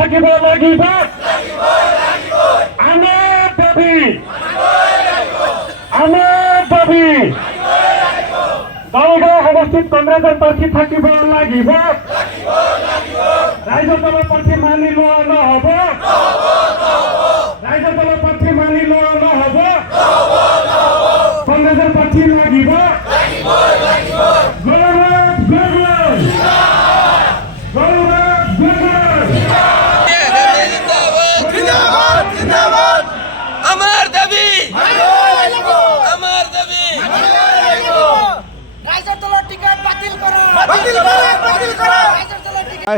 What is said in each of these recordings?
থাকিব লাগিব আমাৰ দাবী দলগাঁও সমষ্টিত কংগ্ৰেছৰ প্ৰাৰ্থী থাকিব লাগিব ৰাইজৰ দলৰ প্ৰাৰ্থী মানি লোৱা নহ'ব ৰাইজৰ দলৰ প্ৰাৰ্থী মানি লোৱা নহ'ব কংগ্ৰেছৰ প্ৰাৰ্থী লাগিব আমাৰ দাবি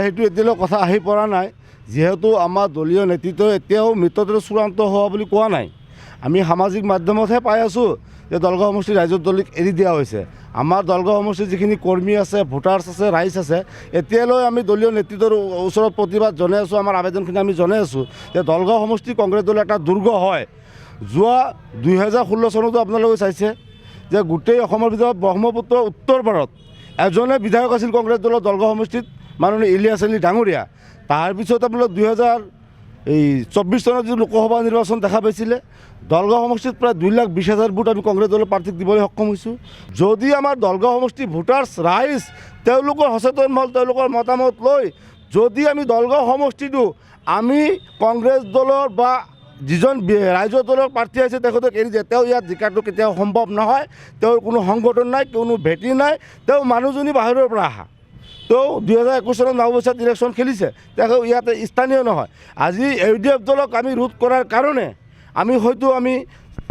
সেইটো এতিয়ালৈ কথা আহি পৰা নাই যিহেতু আমাৰ দলীয় নেতৃত্ব এতিয়াও মৃতদেহ চূড়ান্ত হোৱা বুলি কোৱা নাই আমি সামাজিক মাধ্যমতহে পাই আছোঁ যে দলগাঁও সমষ্টিৰ ৰাইজৰ দলক এৰি দিয়া হৈছে আমাৰ দলগাঁও সমষ্টিৰ যিখিনি কৰ্মী আছে ভোটাৰ্ছ আছে ৰাইজ আছে এতিয়ালৈ আমি দলীয় নেতৃত্বৰ ওচৰত প্ৰতিবাদ জনাই আছোঁ আমাৰ আবেদনখিনি আমি জনাই আছোঁ যে দলগাঁও সমষ্টি কংগ্ৰেছ দলৰ এটা দুৰ্গ হয় যোৱা 2016 চনতো আপোনালোকে চাইছে যে গোটেই অসমৰ ভিতৰত ব্ৰহ্মপুত্ৰ উত্তৰ পাৰত এজনে বিধায়ক আছিল কংগ্ৰেছ দলৰ দলগাঁও সমষ্টিত মাননীয় ইলিয়াছ আলী ডাঙৰীয়া তাৰপিছত আপোনালোক 2024 চনত যি লোকসভা নিৰ্বাচন দেখা পাইছিলে দলগাঁও সমষ্টিত প্ৰায় 2,20,000 ভোট আমি কংগ্ৰেছ দলৰ প্ৰাৰ্থীক দিবলৈ সক্ষম হৈছোঁ যদি আমাৰ দলগাঁও সমষ্টি ভোটাৰ্ছ ৰাইজ তেওঁলোকৰ সচেতন হ'ল তেওঁলোকৰ মতামত লৈ যদি আমি দলগাঁও সমষ্টিটো আমি কংগ্ৰেছ দলৰ বা যিজন ৰাইজৰ দলৰ প্ৰাৰ্থী আছে তেখেতক এৰি দিয়ে তেওঁ ইয়াত জিকাটো কেতিয়াও সম্ভৱ নহয় তেওঁৰ কোনো সংগঠন নাই কোনো ভেটি নাই তেওঁ মানুহজনী বাহিৰৰ পৰা আহা তেওঁ 2021 চনত নৱবৰ্ষত ইলেকশ্যন খেলিছে তেওঁ ইয়াতে স্থানীয় নহয় আজি ইউডিএফ দলক আমি ৰোধ কৰাৰ কাৰণে আমি হয়তো আমি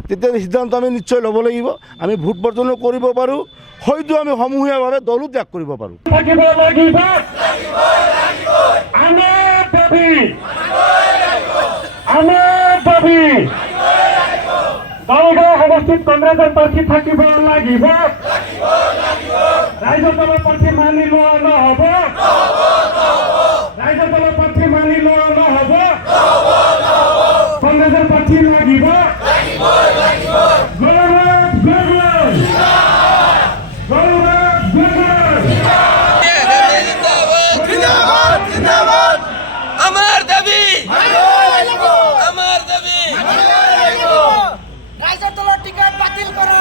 তেতিয়া সিদ্ধান্ত আমি নিশ্চয় ল'ব লাগিব আমি ভোট বৰ্জনো কৰিব পাৰোঁ হয়তো আমি সমূহীয়াভাৱে দলো ত্যাগ কৰিব পাৰোঁ দলগাঁও সমষ্টিত কংগ্ৰেছৰ প্ৰাৰ্থী থাকিব লাগিব ৰাইজৰ দলৰ প্ৰাৰ্থী মানি লোৱা নহ'ব ৰাইজৰ দলৰ প্ৰাৰ্থী মানি লোৱা নহ'ব কংগ্ৰেছৰ প্ৰাৰ্থী লাগিব আমাৰ দাবি ৰাইজৰ দলৰ টিকেট বাতিল কৰা